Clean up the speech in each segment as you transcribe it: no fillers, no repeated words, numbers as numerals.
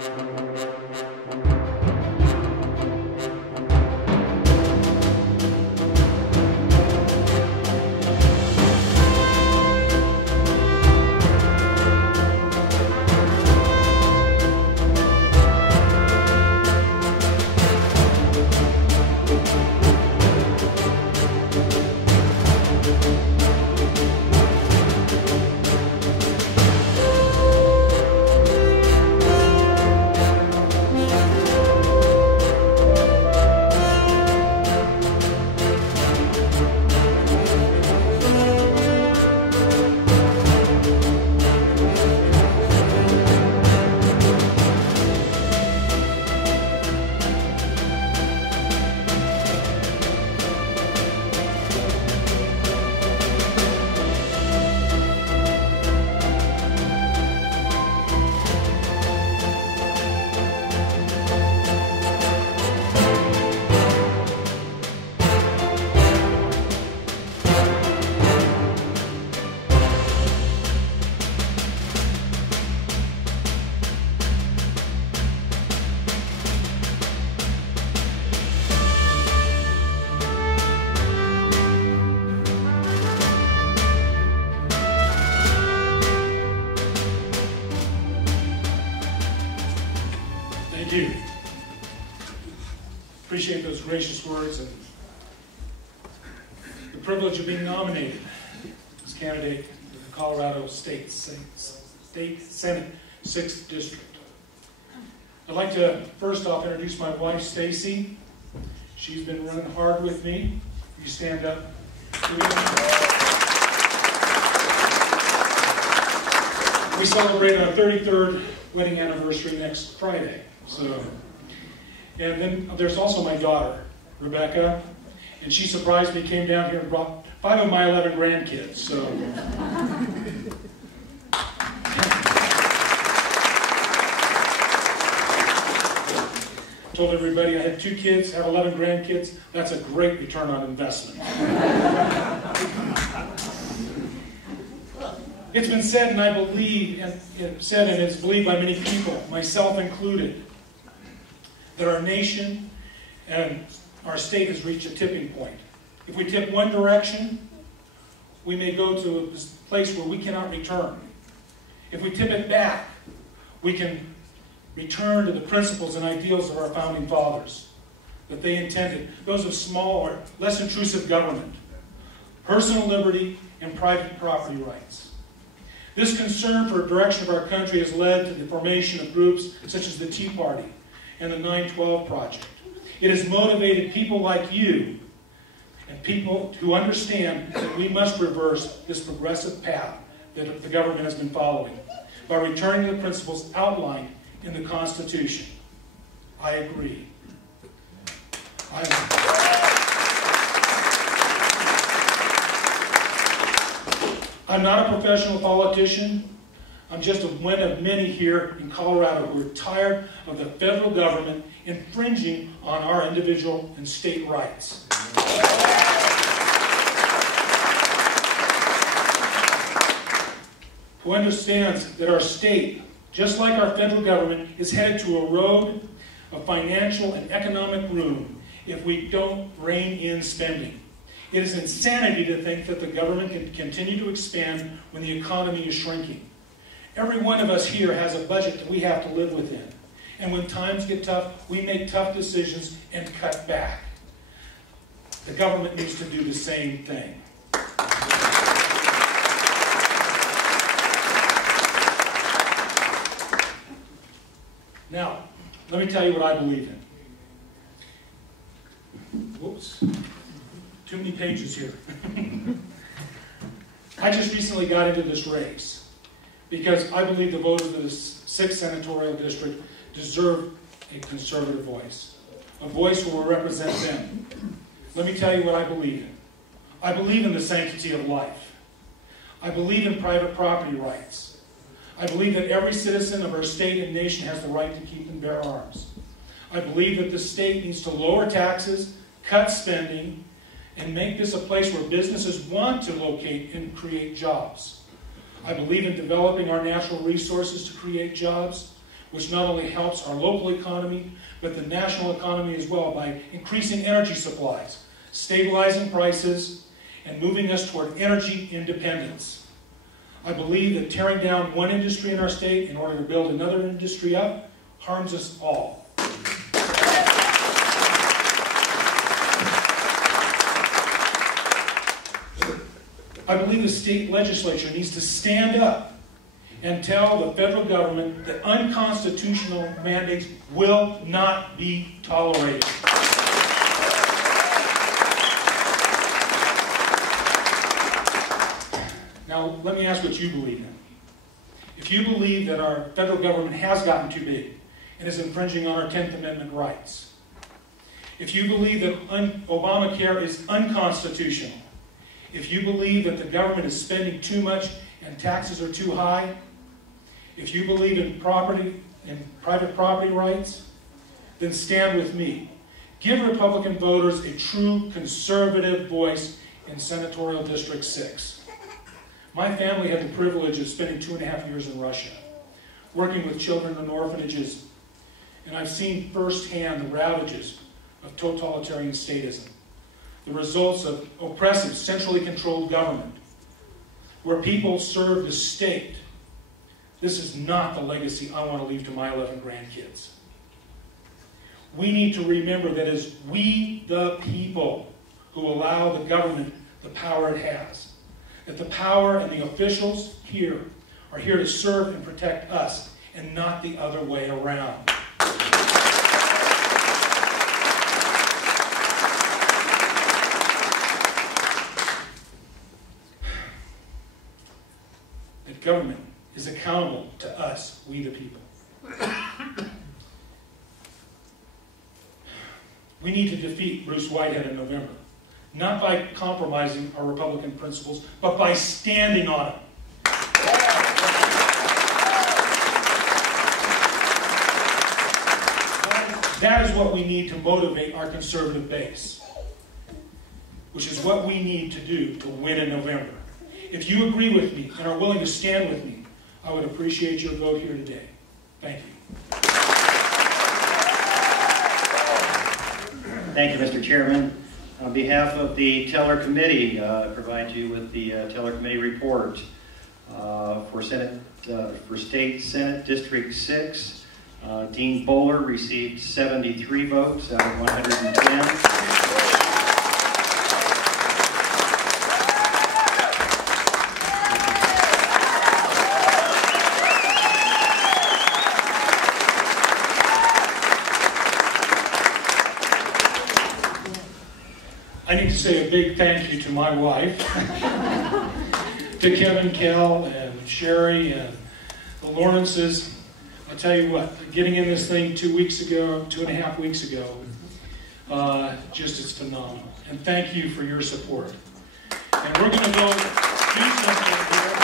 Thank you. Appreciate those gracious words and the privilege of being nominated as candidate for the Colorado State Senate 6th District. I'd like to first off introduce my wife, Stacy. She's been running hard with me. You stand up. We celebrate our 33rd wedding anniversary next Friday. And then there's also my daughter, Rebecca, and she surprised me, came down here and brought 5 of my 11 grandkids. So, told everybody I had 2 kids, have 11 grandkids. That's a great return on investment. It's been said, and I believe, and it's believed by many people, myself included, that our nation and our state has reached a tipping point. If we tip one direction, we may go to a place where we cannot return. If we tip it back, we can return to the principles and ideals of our founding fathers that they intended, those of smaller, less intrusive government, personal liberty, and private property rights. This concern for the direction of our country has led to the formation of groups such as the Tea Party and the 9/12 Project. It has motivated people like you and people who understand that we must reverse this progressive path that the government has been following by returning to the principles outlined in the Constitution. I agree. I'm not a professional politician. I'm just one of many here in Colorado who are tired of the federal government infringing on our individual and state rights. Who understands that our state, just like our federal government, is headed to a road of financial and economic ruin if we don't rein in spending. It is insanity to think that the government can continue to expand when the economy is shrinking. Every one of us here has a budget that we have to live within. And when times get tough, we make tough decisions and cut back. The government needs to do the same thing. Now, let me tell you what I believe in. Whoops. Too many pages here. I just recently got into this race because I believe the voters of the 6th Senatorial District deserve a conservative voice, a voice who will represent them. Let me tell you what I believe in. I believe in the sanctity of life. I believe in private property rights. I believe that every citizen of our state and nation has the right to keep and bear arms. I believe that the state needs to lower taxes, cut spending, and make this a place where businesses want to locate and create jobs. I believe in developing our natural resources to create jobs. which not only helps our local economy, but the national economy as well by increasing energy supplies, stabilizing prices, and moving us toward energy independence. I believe that tearing down one industry in our state in order to build another industry up harms us all. I believe the state legislature needs to stand up and tell the federal government that unconstitutional mandates will not be tolerated. Now, let me ask what you believe in. If you believe that our federal government has gotten too big and is infringing on our 10th Amendment rights, if you believe that Obamacare is unconstitutional, if you believe that the government is spending too much and taxes are too high, if you believe in private property rights, then stand with me. Give Republican voters a true conservative voice in Senatorial District 6. My family had the privilege of spending 2.5 years in Russia, working with children in orphanages, and I've seen firsthand the ravages of totalitarian statism, the results of oppressive, centrally controlled government, where people serve the state. This is not the legacy I want to leave to my 11 grandkids. We need to remember that it's we, the people, who allow the government the power it has. That the power and the officials here are here to serve and protect us, and not the other way around. That government is accountable to us, we the people. We need to defeat Bruce Whitehead in November, not by compromising our Republican principles, but by standing on them. That is what we need to motivate our conservative base, which is what we need to do to win in November. If you agree with me and are willing to stand with me, I would appreciate your vote here today. Thank you. Thank you, Mr. Chairman. On behalf of the Teller Committee, I provide you with the Teller Committee report for State Senate District 6. Dean Bowler received 73 votes out of 110. I need to say a big thank you to my wife, to Kevin Kell and Sherry and the Lawrences. I'll tell you what, getting in this thing 2 weeks ago, 2.5 weeks ago, just is phenomenal. And thank you for your support. And we're going to go do something here.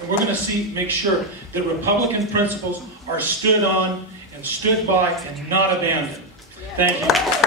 And we're going to make sure that Republican principles are stood on and stood by and not abandoned. Thank you.